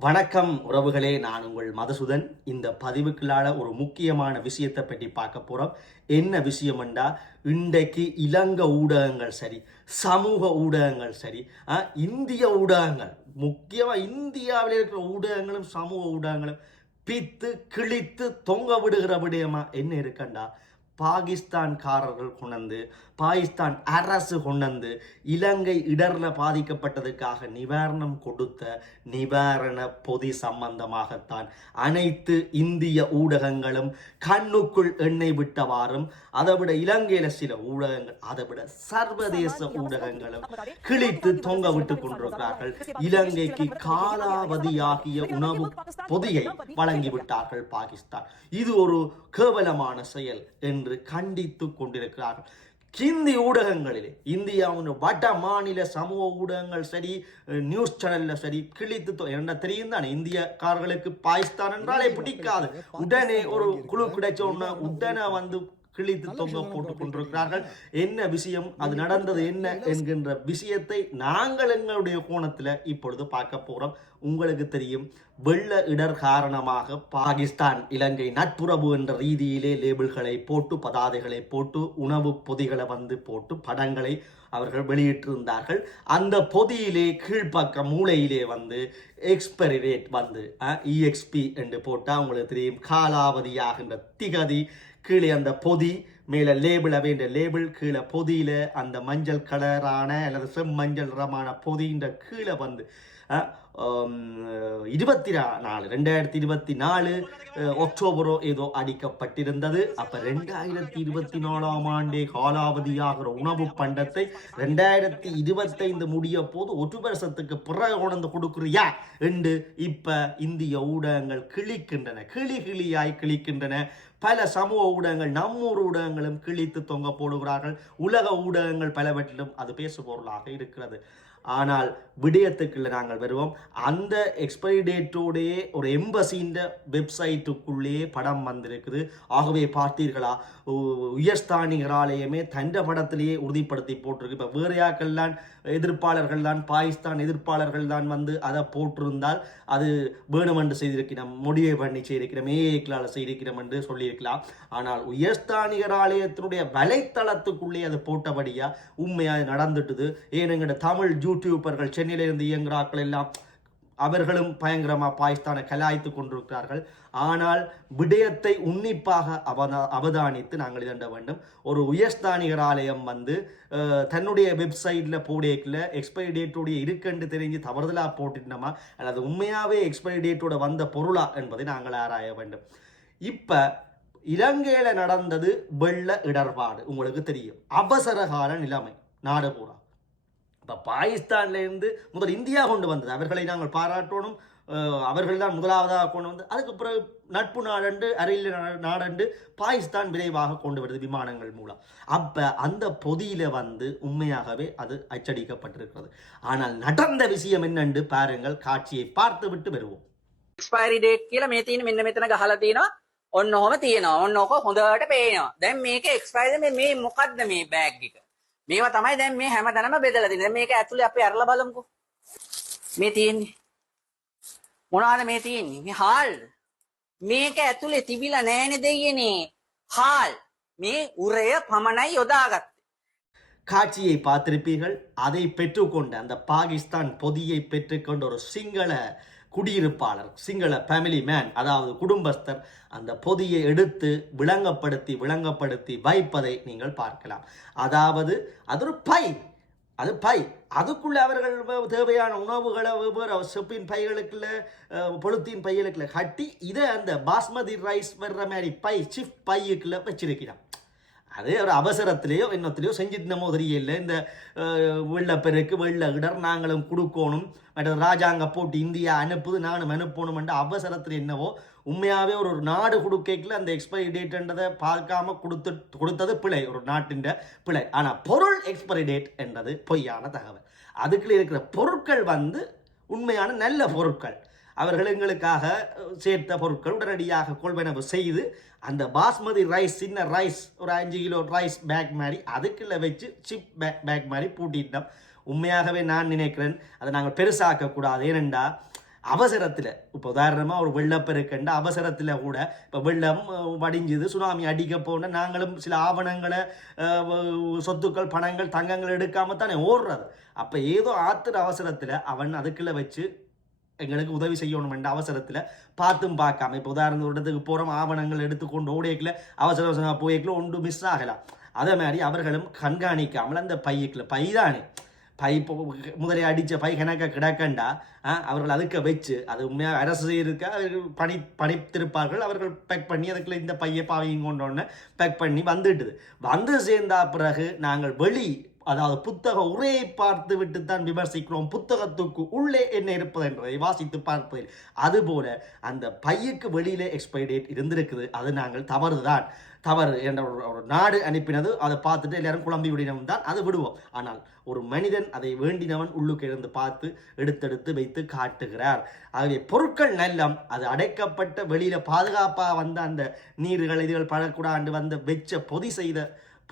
வணக்கம் உறவுகளே நான் உங்கள் மதசுதன். இந்த பதிவுக்குள்ளால ஒரு முக்கியமான விஷயத்தை பற்றி பார்க்க போகிறோம் என்ன விஷயம்ண்டா? இன்றைக்கு இலங்கை ஊடகங்கள் சரி சமூக ஊடகங்கள் சரி ஆ, இந்திய ஊடகங்கள் முக்கியமாக இந்தியாவில் இருக்கிற ஊடகங்களும் சமூக ஊடகங்களும் பித்து கிழித்து தொங்க விடுகிற விடயமா? என்ன இருக்கண்டா? பாகிஸ்தான்காரர்கள் கொண்டு பாகிஸ்தான் அரசு கொண்டு இலங்கை இடர்ல பாதிக்கப்பட்டதுக்காக நிவாரணம் கொடுத்த நிவாரண பொதி சம்பந்தமாகத்தான் அனைத்து இந்திய ஊடகங்களும் கண்ணுக்குள் எண்ணெய் விட்டவாறும் அதை விட இலங்கையில சில ஊடகங்கள் அதை விட சர்வதேச ஊடகங்களும் கிழித்து தொங்க விட்டு கொண்டிருக்கிறார்கள். இலங்கைக்கு காலாவதியாகிய உணவு பொதியை வழங்கிவிட்டார்கள் பாகிஸ்தான். இது ஒரு கேவலமான செயல் என்று கண்டித்து கொண்டிருக்கிறார்கள். ஹிந்தி ஊடகங்களிலே இந்தியாவின் வட மாநில சமூக ஊடகங்கள் சரி நியூஸ் சேனல்ல சரி கிழித்து என்ன தெரியும் தானே? இந்தியக்காரர்களுக்கு பாகிஸ்தான் என்றாலே பிடிக்காது. உடனே ஒரு குழு கிடைச்ச உடனே உடனே வந்து கிழித்து தொங்க போட்டுக் கொண்டிருக்கிறார்கள். என்ன விஷயம்? அது நடந்தது என்ன என்கின்ற விஷயத்தை நாங்கள் எங்களுடைய கோணத்துல இப்பொழுது பார்க்க போறோம். உங்களுக்கு தெரியும் வெள்ள இடர் காரணமாக பாகிஸ்தான் இலங்கை நட்புறவு என்ற ரீதியிலே லேபிள்களை போட்டு பதாதைகளை போட்டு உணவு பொதிகளை வந்து போட்டு படங்களை அவர்கள் வெளியிட்டிருந்தார்கள். அந்த பொதியிலே கீழ்ப்பக்க மூலையிலே வந்து எக்ஸ்பைரி டேட் வந்து இஎக்ஸ்பி என்று போட்டால் உங்களுக்கு தெரியும். காலாவதியாகின்ற திகதி கீழே அந்த பொதி மேலே லேபிள் வேண்டிய லேபிள் கீழே பொதியில் அந்த மஞ்சள் கலரான அல்லது செம்மஞ்சள் நிறமான பொதின்ற கீழே வந்து இருபத்தி நாலு ரெண்டாயிரத்தி இருபத்தி நாலு அஹ், அக்டோபரோ ஏதோ அடிக்கப்பட்டிருந்தது அப்ப ரெண்டாயிரத்தி இருபத்தி நாலாம் ஆண்டே காலாவதியாகிற உணவு பண்டத்தை ரெண்டாயிரத்தி இருபத்தைந்து முடிய போது ஒரு வருஷத்துக்கு பிறகு கொண்டு கொடுக்குறியா என்று இப்ப இந்திய ஊடகங்கள் கிழிக்கின்றன கிளி கிளியாய் கிழிக்கின்றன பல சமூக ஊடகங்கள் நம்மூர் ஊடகங்களும் கிழித்து தொங்க போடுகிறார்கள் உலக ஊடகங்கள் பலவற்றிலும் அது பேசுபொருளாக இருக்கிறது ஆனால் விடயத்துக்குள்ள நாங்கள் வருவோம். அந்த எக்ஸ்பைரி டேட்டோடையே ஒரு எம்பசின்ற வெப்சைட்டுக்குள்ளேயே படம் வந்திருக்குது. ஆகவே பார்த்தீர்களா உ- உயர்ஸ்தானிகராலயமே தண்ட படத்திலேயே உறுதிப்படுத்தி போட்டிருக்கு. இப்போ வேறு யாக்கள்லாம் எதிர்ப்பாளர்கள் தான் பாகிஸ்தான் எதிர்ப்பாளர்கள் தான் வந்து அதை போட்டிருந்தால் அது வேணுமென்று செய்திருக்கிறோம். முடிவை பண்ணி செய்திருக்கிறோம். ஏஏக்களால் செய்திருக்கிறோம் என்று சொல்லியிருக்கலாம். ஆனால் உயர்ஸ்தானிகர் ஆலயத்தினுடைய வலைத்தளத்துக்குள்ளே அது போட்டபடியாக உண்மையாக நடந்துட்டுது. ஏனுங்கிற தமிழ் யூடியூபர்கள் சென்னையிலிருந்து இயங்குறாக்கள் எல்லாம் அவர்களும் பயங்கரமாக பாகிஸ்தானை கலாய்த்து கொண்டிருக்கிறார்கள். ஆனால் விடயத்தை உன்னிப்பாக அவதா அவதானித்து நாங்கள் இதண்ட வேண்டும். ஒரு உயர்ஸ்தானிகர் ஆலயம் வந்து தன்னுடைய வெப்சைட்டில் போடேக்கில் எக்ஸ்பைரி டேட்டோடைய இருக்குன்னு தெரிஞ்சு தவறுதலாக போட்டுட்டோமா அல்லது உண்மையாகவே எக்ஸ்பைரி டேட்டோட வந்த பொருளா என்பதை நாங்கள் ஆராய வேண்டும். இப்போ இலங்கையில் நடந்தது வெள்ள இடர்பாடு உங்களுக்கு தெரியும். அவசர கால நிலைமை நாடு பூரா. இப்போ பாகிஸ்தான்லேருந்து முதல் இந்தியா கொண்டு வந்தது. அவர்களை நாங்கள் பாராட்டணும். அவர்கள் தான் முதலாவதாக கொண்டு வந்து அதுக்கு பிறகு நட்பு நாடண்டு அருகில் நாடண்டு பாகிஸ்தான் விரைவாக கொண்டு வருது விமானங்கள் மூலம். அப்போ அந்த பொதியில் வந்து உண்மையாகவே அது அச்சடிக்கப்பட்டிருக்கிறது. ஆனால் நடந்த விஷயம் என்னென்று பாருங்கள் காட்சியை பார்த்து விட்டு வருவோம் எக்ஸ்பைரி டேட் கீழே மே தீனும் என்ன மெத்தனை கஹல தீனோ ஒன்னோம தீனோ ஒன்னோக்கோ ஹொந்தட்ட பேயணும் தென் மேக்கு எக்ஸ்பைரி மே முகத்த மே பேக் මොකද්ද මේ බෑග් එක මේවා තමයි දැන් මේ හැමතැනම බෙදලා තියෙන්නේ දැන් මේක ඇතුලේ අපි අරලා බලමුකෝ මේ තියෙන්නේ මොනවාද මේ තියෙන්නේ මේ හාල් මේක ඇතුලේ තිබිලා නැහැනේ දෙයියනේ හාල් මේ උරය පමණයි යොදාගත්තේ காட்சியை பார்த்திருப்பீர்கள் அதை பெற்றுக்கொண்ட அந்த பாகிஸ்தான் பொதியை பெற்றுக்கொண்ட ஒரு சிங்கள குடியிருப்பாளர் சிங்கள ஃபேமிலி மேன் அதாவது குடும்பஸ்தர் அந்த பொதியை எடுத்து விளங்கப்படுத்தி விளங்கப்படுத்தி வைப்பதை நீங்கள் பார்க்கலாம். அதாவது அது ஒரு பை அது பை. அதுக்குள்ளே அவர்கள் தேவையான உணவுகளை வெவ்வேறு செப்பின் பைகளுக்குள்ள பொழுத்தின் பைகளுக்குள்ள கட்டி இதை அந்த பாஸ்மதி ரைஸ் வர்ற மாதிரி பை சிஃப் பையுக்குள்ள வச்சிருக்கிறான். அது ஒரு அவசரத்திலேயோ என்னத்திலேயோ செஞ்சிட்டு தெரியல இந்த வெள்ளப்பெருக்கு வெள்ள இடர் நாங்களும் கொடுக்கணும். மற்ற ராஜாங்க போட்டு இந்தியா அனுப்புது நானும் அனுப்பணும்ன்ற அவசரத்தில் என்னவோ உண்மையாகவே ஒரு ஒரு நாடு கொடுக்கல அந்த எக்ஸ்பைரி டேட்ன்றதை பார்க்காம கொடுத்து கொடுத்தது பிழை. ஒரு நாட்டின் பிழை. ஆனால் பொருள் எக்ஸ்பைரி டேட் என்றது பொய்யான தகவல். அதுக்குள்ள இருக்கிற பொருட்கள் வந்து உண்மையான நல்ல பொருட்கள். அவர்கள் எங்களுக்காக சேர்த்த பொருட்கள் உடனடியாக கொள்வனவு செய்து அந்த பாஸ்மதி ரைஸ் சின்ன ரைஸ் ஒரு அஞ்சு கிலோ ரைஸ் பேக் மாதிரி அதுக்குள்ளே வச்சு சிப் பேக் பேக் மாதிரி பூட்டிட்டோம். உண்மையாகவே நான் நினைக்கிறேன் அதை நாங்கள் பெருசாக்கக்கூடாது ஏனெண்டா அவசரத்தில் இப்போ உதாரணமாக ஒரு வெள்ளப்பெருக்கண்ட அவசரத்தில் கூட இப்போ வெள்ளம் வடிஞ்சுது சுனாமி அடிக்க போன நாங்களும் சில ஆவணங்களை சொத்துக்கள் பணங்கள் தங்கங்கள் எடுக்காமல் தானே ஓடுறது. அப்போ ஏதோ ஆத்திர அவசரத்தில் அவன் அதுக்குள்ளே வச்சு எங்களுக்கு உதவி செய்யணும் என்ற அவசரத்தில் பார்த்தும் பார்க்காம. இப்போ உதாரண இடத்துக்கு போகிறோம் ஆவணங்கள் எடுத்துக்கொண்டு ஓடியக்கில் அவசர அவசரமாக போயிக்கல ஒன்று மிஸ் ஆகலாம். அதே மாதிரி அவர்களும் கண்காணிக்காமல் அந்த பையக்கில் பைதானே பை முதலே அடித்த பை கணக்க கிடக்கண்டா ஆ, அவர்கள் அதுக்கு வச்சு அது உண்மையாக அரசு செய்திருக்க அவர்கள் பணி பணித்திருப்பார்கள் அவர்கள் பேக் பண்ணி அதுக்குள்ள இந்த பையை பாவையும் கொண்டோன்னு பேக் பண்ணி வந்துட்டுது. வந்து சேர்ந்தா பிறகு நாங்கள் வெளி அதாவது புத்தக உரையை பார்த்து விட்டு தான் விமர்சிக்கிறோம். புத்தகத்துக்கு உள்ளே என்ன இருப்பது என்பதை வாசித்து பார்ப்பதில். அதுபோல அந்த பையுக்கு வெளியிலே எக்ஸ்பைரி டேட் இருந்திருக்குது. அது நாங்கள் தவறுதான். தவறு என்ற ஒரு ஒரு நாடு அனுப்பினது. அதை பார்த்துட்டு எல்லாரும் குழம்பி விடினவன் தான் அது விடுவோம். ஆனால் ஒரு மனிதன் அதை வேண்டினவன் உள்ளுக்கு இருந்து பார்த்து எடுத்தெடுத்து வைத்து காட்டுகிறார். ஆகவே பொருட்கள் நல்லம். அது அடைக்கப்பட்ட வெளியில பாதுகாப்பாக வந்த அந்த நீர்கள் இதுகள் பழக்கூடாண்டு வந்த வெச்ச பொதி செய்த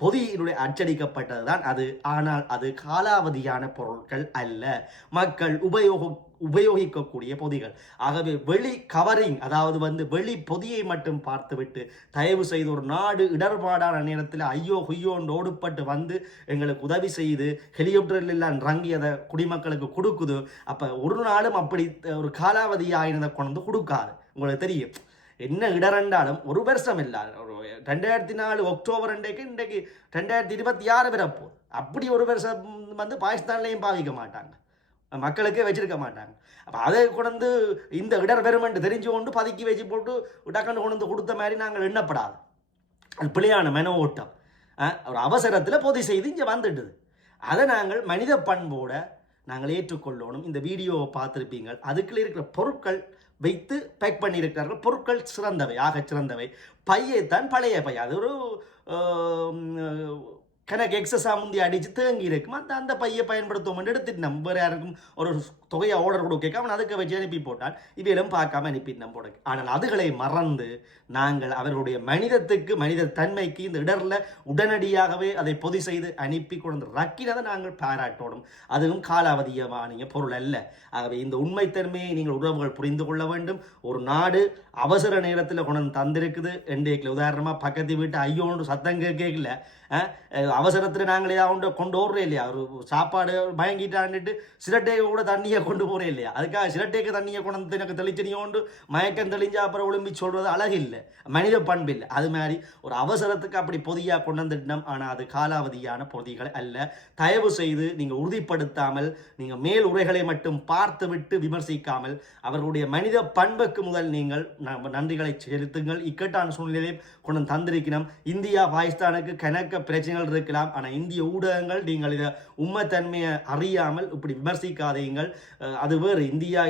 பொதியினுடைய அச்சடிக்கப்பட்டது தான் அது. ஆனால் அது காலாவதியான பொருட்கள் அல்ல. மக்கள் உபயோக உபயோகிக்கக்கூடிய பொதிகள். ஆகவே வெளி கவரிங் அதாவது வந்து வெளி பொதியை மட்டும் பார்த்துவிட்டு தயவு செய்து ஒரு நாடு இடர்பாடான நேரத்தில் ஐயோ ஹுய்யோன்னு ஓடுப்பட்டு வந்து எங்களுக்கு உதவி செய்து ஹெலிகாப்டரில் எல்லாம் ரங்கி அதை குடிமக்களுக்கு கொடுக்குது. அப்போ ஒரு நாளும் அப்படி ஒரு காலாவதி ஆயினதை கொண்டு வந்து கொடுக்காது. உங்களுக்கு தெரியும். என்ன இடரெண்டாலும் ஒரு வருஷம் இல்லை ஒரு ரெண்டாயிரத்தி நாலு அக்டோபர் அன்றைக்கு இன்றைக்கு ரெண்டாயிரத்தி இருபத்தி ஆறு பிறப்பு அப்படி ஒரு வருஷம் வந்து பாகிஸ்தான்லேயும் பாவிக்க மாட்டாங்க. மக்களுக்கே வச்சிருக்க மாட்டாங்க. அப்போ அதை கொண்டு இந்த இடர் வெறுமென்று தெரிஞ்சு கொண்டு பதுக்கி வச்சு போட்டு டக்குன்னு கொண்டு வந்து கொடுத்த மாதிரி நாங்கள் எண்ணப்படாது. அது பிள்ளையான மன ஓட்டம். ஒரு அவசரத்தில் பொதி செய்து இங்கே வந்துட்டுது அதை நாங்கள் மனித பண்போட நாங்கள் ஏற்றுக்கொள்ளணும். இந்த வீடியோவை பார்த்துருப்பீங்க அதுக்குள்ளே இருக்கிற பொருட்கள் வைத்து பேக் பண்ணியிருக்கிறார்கள். பொருட்கள் சிறந்தவை ஆக சிறந்தவை. பையை தான் பழைய பை. அது ஒரு கணக்கு எக்ஸஸாக முந்தி அடித்து தேங்கி இருக்கும் அந்த அந்த பையை பயன்படுத்துவோம் எடுத்துட்டு நம்ம வேறு யாருக்கும் ஒரு தொகையை ஆர்டர் கொடுக்க அவன் அதுக்கு வச்சு அனுப்பி போட்டான். இவையெல்லாம் பார்க்காம அனுப்பி நம்ம ஆனால் அதுகளை மறந்து நாங்கள் அவர்களுடைய மனிதத்துக்கு மனித தன்மைக்கு இந்த இடர்ல உடனடியாகவே அதை பொதி செய்து அனுப்பி கொண்டு ரக்கினதை நாங்கள் பாராட்டோடும் அதுவும் காலாவதியமான பொருள் அல்ல. ஆகவே இந்த உண்மைத்தன்மையை நீங்கள் உறவுகள் புரிந்து கொள்ள வேண்டும். ஒரு நாடு அவசர நேரத்தில் கொண்டு தந்திருக்குது. எண்டேக்கில் உதாரணமாக பக்கத்து வீட்டு ஐயோன்னு சத்தம் கேட்கல. அவசரத்தில் நாங்கள் ஏதாவது கொண்டு ஓடுறோம் இல்லையா? ஒரு சாப்பாடு பயங்கிட்டான்ட்டு சிலட்டையை கூட தண்ணியை கொண்டு போகிறேன் இல்லையா? அதுக்காக சிரட்டைக்கு தண்ணியை கொண்டு வந்து எனக்கு தெளிச்சனியோண்டு மயக்கம் தெளிஞ்சா அப்புறம் ஒளிம்பி சொல்கிறது அழகு இல்லை மனித பண்பு இல்லை அது மாதிரி ஒரு அவசரத்துக்கு அப்படி பொதியாக கொண்டு வந்துட்டோம் ஆனால் அது காலாவதியான பொதிகள் அல்ல. தயவு செய்து நீங்கள் உறுதிப்படுத்தாமல் நீங்கள் மேல் உரைகளை மட்டும் பார்த்து விட்டு விமர்சிக்காமல் அவர்களுடைய மனித பண்புக்கு முதல் நீங்கள் ந- நன்றிகளை செலுத்துங்கள். இக்கட்டான சூழ்நிலையை கொண்டு வந்து தந்திருக்கணும். இந்தியா பாகிஸ்தானுக்கு கணக்க பிரச்சனைகள் இருக்கலாம். ஆனால் இந்திய ஊடகங்கள் நீங்கள் இதை உண்மைத்தன்மையை அறியாமல் இப்படி விமர்சிக்காதீங்கள். அது வேறு. இந்தியா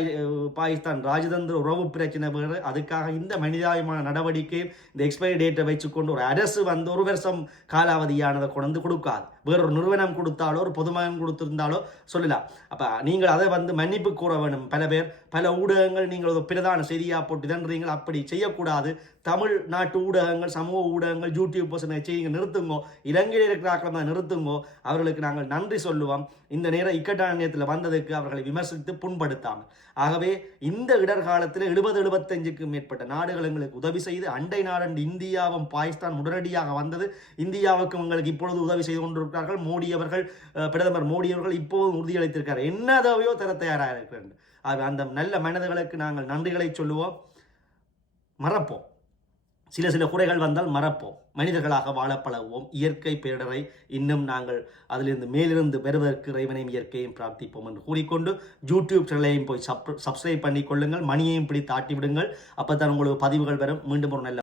பாகிஸ்தான் ராஜதந்திர உறவு பிரச்சனை வேறு. அதுக்காக இந்த மனிதாயமான நடவடிக்கை இந்த எக்ஸ்பைரி டேட்டை வச்சுக்கொண்டு ஒரு அரசு வந்து ஒரு வருஷம் காலாவதியானதை கொண்டு கொடுக்காது. வேற வேறொரு நிறுவனம் கொடுத்தாலோ ஒரு பொதுமகன் கொடுத்திருந்தாலோ சொல்லலாம். அப்போ நீங்கள் அதை வந்து மன்னிப்பு கூற வேணும் பல பேர் பல ஊடகங்கள் நீங்கள் ஒரு பிரதான செய்தியாக போட்டு இதன்றீங்கள் அப்படி செய்யக்கூடாது. தமிழ் நாட்டு ஊடகங்கள் சமூக ஊடகங்கள் யூடியூப் செய்யுங்க நிறுத்துங்கோ. இலங்கையில் இருக்கிறாக்கள் ஆக்கிரமத்தை நிறுத்துங்கோ. அவர்களுக்கு நாங்கள் நன்றி சொல்லுவோம். இந்த நேரம் இக்கட்டான நேரத்தில் வந்ததுக்கு அவர்களை விமர்சித்து புண்படுத்தாமல். ஆகவே இந்த இடர்காலத்தில் எழுபது எழுபத்தஞ்சுக்கும் மேற்பட்ட நாடுகள் எங்களுக்கு உதவி செய்து அண்டை நாடண்டு இந்தியாவும் பாகிஸ்தான் உடனடியாக வந்தது. இந்தியாவுக்கும் எங்களுக்கு இப்பொழுது உதவி செய்து கொண்டு கொண்டிருக்கிறார்கள் மோடி அவர்கள் பிரதமர் மோடி அவர்கள் இப்போதும் உறுதியளித்திருக்கிறார். என்ன தேவையோ தர தயாராக இருக்கிறார் ஆகவே அந்த நல்ல மனிதர்களுக்கு நாங்கள் நன்றிகளை சொல்லுவோம். மறப்போம். சில சில குறைகள் வந்தால் மறப்போம். மனிதர்களாக வாழ பழகுவோம். இயற்கை பேரிடரை இன்னும் நாங்கள் அதிலிருந்து மேலிருந்து பெறுவதற்கு இறைவனையும் இயற்கையும் பிரார்த்திப்போம் என்று கூறிக்கொண்டு யூடியூப் சேனலையும் போய் சப் சப்ஸ்கிரைப் பண்ணி கொள்ளுங்கள் மணியையும் பிடி தாட்டி விடுங்கள் அப்போ தான் உங்களுக்கு பதிவுகள் வரும். மீண்டும் ஒரு நல்ல